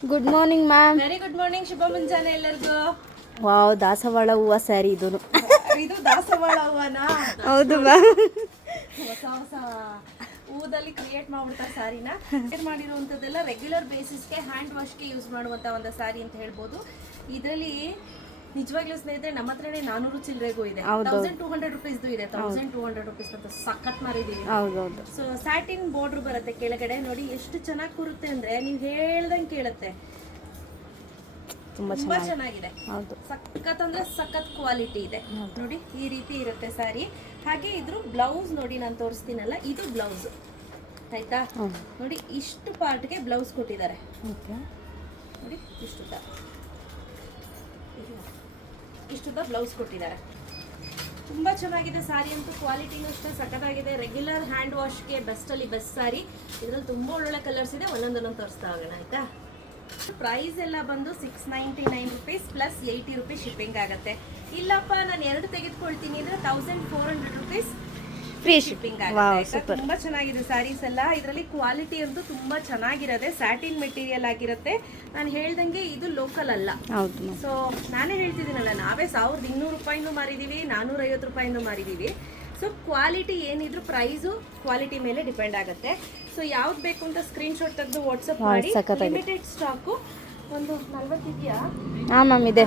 Good morning ma'am very good morning ಶುಭ ಮುಂಜಾನೆ ಎಲ್ಲರಿಗೂ. Wow ದಾಸವಾಳ ಹೂವ ಸ್ಯಾರಿ ಇದು ಇದು ದಾಸವಾಳ ಹೂವನಾ? ಹೌದು ಮ್ಯಾಮ್ ಹೊಸ ಹೊಸ ಹೂದಲ್ಲಿ ಕ್ರಿಯೇಟ್ ಮಾಡ್ಬಿಡ್ತಾರೆ ಸಾರಿನ. ಕ್ರಿಯೇಟ್ ಮಾಡಿರುವಂಥದ್ದೆಲ್ಲ ರೆಗ್ಯುಲರ್ ಬೇಸಿಸ್ಗೆ ಹ್ಯಾಂಡ್ ವಾಶ್ಗೆ ಯೂಸ್ ಮಾಡುವಂಥ ಒಂದು ಸಾರಿ ಅಂತ ಹೇಳ್ಬೋದು. ಇದರಲ್ಲಿ ನಿಜವಾಗ್ಲೂ ಸ್ನೇಹಿತರೆ ನಮ್ಮ ಹತ್ರನೇ ನಾನೂರು ಚಿಲ್ಲರೆಗೂ ಇದೆ. ತೌಸಂಡ್ ಟೂ ಹಂಡ್ರೆಡ್ ರುಪೀಸ್ದು ಇದೆ. ತೌಸಂಡ್ ಟೂ ಹಂಡ್ರೆಡ್ ರುಪೀಸ್ ಅಂತ ಸಖತ್ ಮಾರಿದೀವಿ ಸೊ ಸ್ಯಾಟಿನ್ ಬಾರ್ಡರ್ ಬರುತ್ತೆ ಕೆಳಗಡೆ. ನೋಡಿ ಎಷ್ಟು ಚೆನ್ನಾಗಿ ಕೂರುತ್ತೆ ಅಂದ್ರೆ ನೀವು ಹೇಳ್ದಂಗೆ ಕೇಳುತ್ತೆ. ತುಂಬಾ ಚೆನ್ನಾಗಿದೆ. ಸಖತ್ ಅಂದ್ರೆ ಸಖತ್ ಕ್ವಾಲಿಟಿ ಇದೆ. ನೋಡಿ ಈ ರೀತಿ ಇರುತ್ತೆ ಸಾರಿ. ಹಾಗೆ ಇದ್ರ ಬ್ಲೌಸ್ ನೋಡಿ ನಾನು ತೋರಿಸ್ತೀನಲ್ಲ ಇದು ಬ್ಲೌಸ್ ಆಯ್ತಾ? ನೋಡಿ ಇಷ್ಟು ಪಾರ್ಟ್ಗೆ ಬ್ಲೌಸ್ ಕೊಟ್ಟಿದ್ದಾರೆ. ನೋಡಿ ಇಷ್ಟುದ್ದ ಇಷ್ಟುದ್ದ ಬ್ಲೌಸ್ ಕೊಟ್ಟಿದ್ದಾರೆ. ತುಂಬಾ ಚೆನ್ನಾಗಿದೆ ಸಾರಿ ಅಂತೂ ಕ್ವಾಲಿಟಿನೂ ಅಷ್ಟೇ ಸಖತ್ತಾಗಿದೆ. ರೆಗ್ಯುಲರ್ ಹ್ಯಾಂಡ್ ವಾಶ್ಗೆ ಬೆಸ್ಟಲ್ಲಿ ಬೆಸ್ಟ್ ಸಾರಿ ಇದ್ರಲ್ಲಿ ತುಂಬಾ ಒಳ್ಳೊಳ್ಳೆ ಕಲರ್ಸ್ ಇದೆ. ಒಂದೊಂದೊಂದು ತೋರಿಸ್ತಾ ಹೋಗೋಣ, ಆಯ್ತಾ? ಪ್ರೈಸ್ ಎಲ್ಲ ಬಂದು six ninety nine rupees plus eighty rupees shipping ಆಗುತ್ತೆ. ಇಲ್ಲಪ್ಪ, ನಾನು ಎರಡು ತೆಗೆದುಕೊಳ್ತೀನಿ ಅಂದ್ರೆ ತೌಸಂಡ್ ಫೋರ್ ಹಂಡ್ರೆಡ್ ಶಿಪ್ಪಿಂಗ್ ತುಂಬಾ ಚೆನ್ನಾಗಿದೆ ಸ್ಯಾರೀಸ್ ಎಲ್ಲ. ಇದರಲ್ಲಿ ಕ್ವಾಲಿಟಿ ಅಂತೂ ತುಂಬಾ ಚೆನ್ನಾಗಿರದೆ ಸ್ಯಾಟಿನ್ ಮೆಟೀರಿಯಲ್ ಆಗಿರುತ್ತೆ. ನಾನು ಹೇಳ್ದಂಗೆ ಇದು ಲೋಕಲ್ ಅಲ್ಲ. ಸೊ ನಾನೇ ಹೇಳ್ತಿದ್ದೀನಲ್ಲ ನಾವೇ ಸಾವಿರದ ಇನ್ನೂರು ರೂಪಾಯಿನೂ ಮಾರಿದೀವಿ ನಾನೂರ ಐವತ್ತು ರೂಪಾಯಿಂದ ಮಾರಿದೀವಿ. ಸೊ ಕ್ವಾಲಿಟಿ ಏನಿದ್ರು ಪ್ರೈಸು ಕ್ವಾಲಿಟಿ ಮೇಲೆ ಡಿಪೆಂಡ್ ಆಗುತ್ತೆ. ಸೊ ಯಾವ್ದು ಬೇಕು ಅಂತ ಸ್ಕ್ರೀನ್ಶಾಟ್ ತೆಗೆದು ವಾಟ್ಸಪ್ ಮಾಡಿ. ಲಿಮಿಟೆಡ್ ಸ್ಟಾಕು ಒಂದು ನಲ್ವತ್ತಿದೆಯಾ ಹಾಂ ಮ್ಯಾಮ್ ಇದೆ.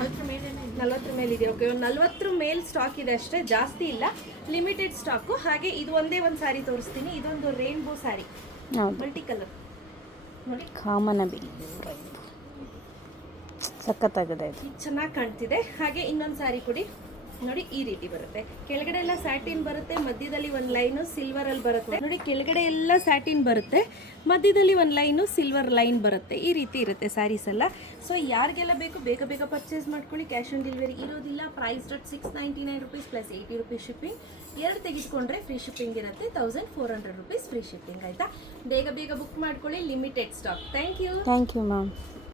ನಲ್ವತ್ತರ ಮೇಲೆ ಇದೆ ಓಕೆ ಒಂದು ನಲ್ವತ್ತರ ಮೇಲೆ ಸ್ಟಾಕ್ ಇದೆ ಅಷ್ಟೇ ಜಾಸ್ತಿ ಇಲ್ಲ. ಲಿಮಿಟೆಡ್ ಸ್ಟಾಕು ಹಾಗೆ ಇದು ಒಂದೇ ಒಂದು ಸ್ಯಾರಿ ತೋರಿಸ್ತೀನಿ. ಇದೊಂದು ರೇನ್ಬೋ ಸ್ಯಾರಿ ಮಲ್ಟಿ ಕಲರ್ ನೋಡಿ ಕಾಮನಬಿ ಸಖತ್ತಾಗಿದೆ ಇದು. ಚೆನ್ನಾಗಿ ಕಾಣ್ತಿದೆ. ಹಾಗೆ ಇನ್ನೊಂದು ಸ್ಯಾರಿ ಕೊಡಿ. ನೋಡಿ ಈ ರೀತಿ ಬರುತ್ತೆ. ಕೆಳಗಡೆ ಎಲ್ಲ ಸ್ಯಾಟಿನ್ ಬರುತ್ತೆ, ಮಧ್ಯದಲ್ಲಿ ಒಂದು ಲೈನು ಸಿಲ್ವರ್ ಅಲ್ಲಿ ಬರುತ್ತೆ. ನೋಡಿ ಕೆಳಗಡೆ ಎಲ್ಲ ಸ್ಯಾಟಿನ್ ಬರುತ್ತೆ, ಮಧ್ಯದಲ್ಲಿ ಒಂದು ಲೈನು ಸಿಲ್ವರ್ ಲೈನ್ ಬರುತ್ತೆ. ಈ ರೀತಿ ಇರುತ್ತೆ ಸ್ಯಾರೀಸ್ ಎಲ್ಲ. ಸೊ ಯಾರಿಗೆಲ್ಲ ಬೇಕು, ಬೇಗ ಬೇಗ ಪರ್ಚೇಸ್ ಮಾಡ್ಕೊಳ್ಳಿ. ಕ್ಯಾಶ್ ಆನ್ ಡೆಲಿವರಿ ಇರೋದಿಲ್ಲ. Price dot six ninety nine rupees plus eighty rupees shipping ಎರಡು ತೆಗೆದುಕೊಂಡ್ರೆ ಫ್ರೀ ಶಿಪ್ಪಿಂಗ್ ಇರುತ್ತೆ. Thousand four hundred rupees free shipping ಆಯಿತಾ? ಬೇಗ ಬೇಗ ಬುಕ್ ಮಾಡ್ಕೊಳ್ಳಿ. Limited stock thank you thank you ma'am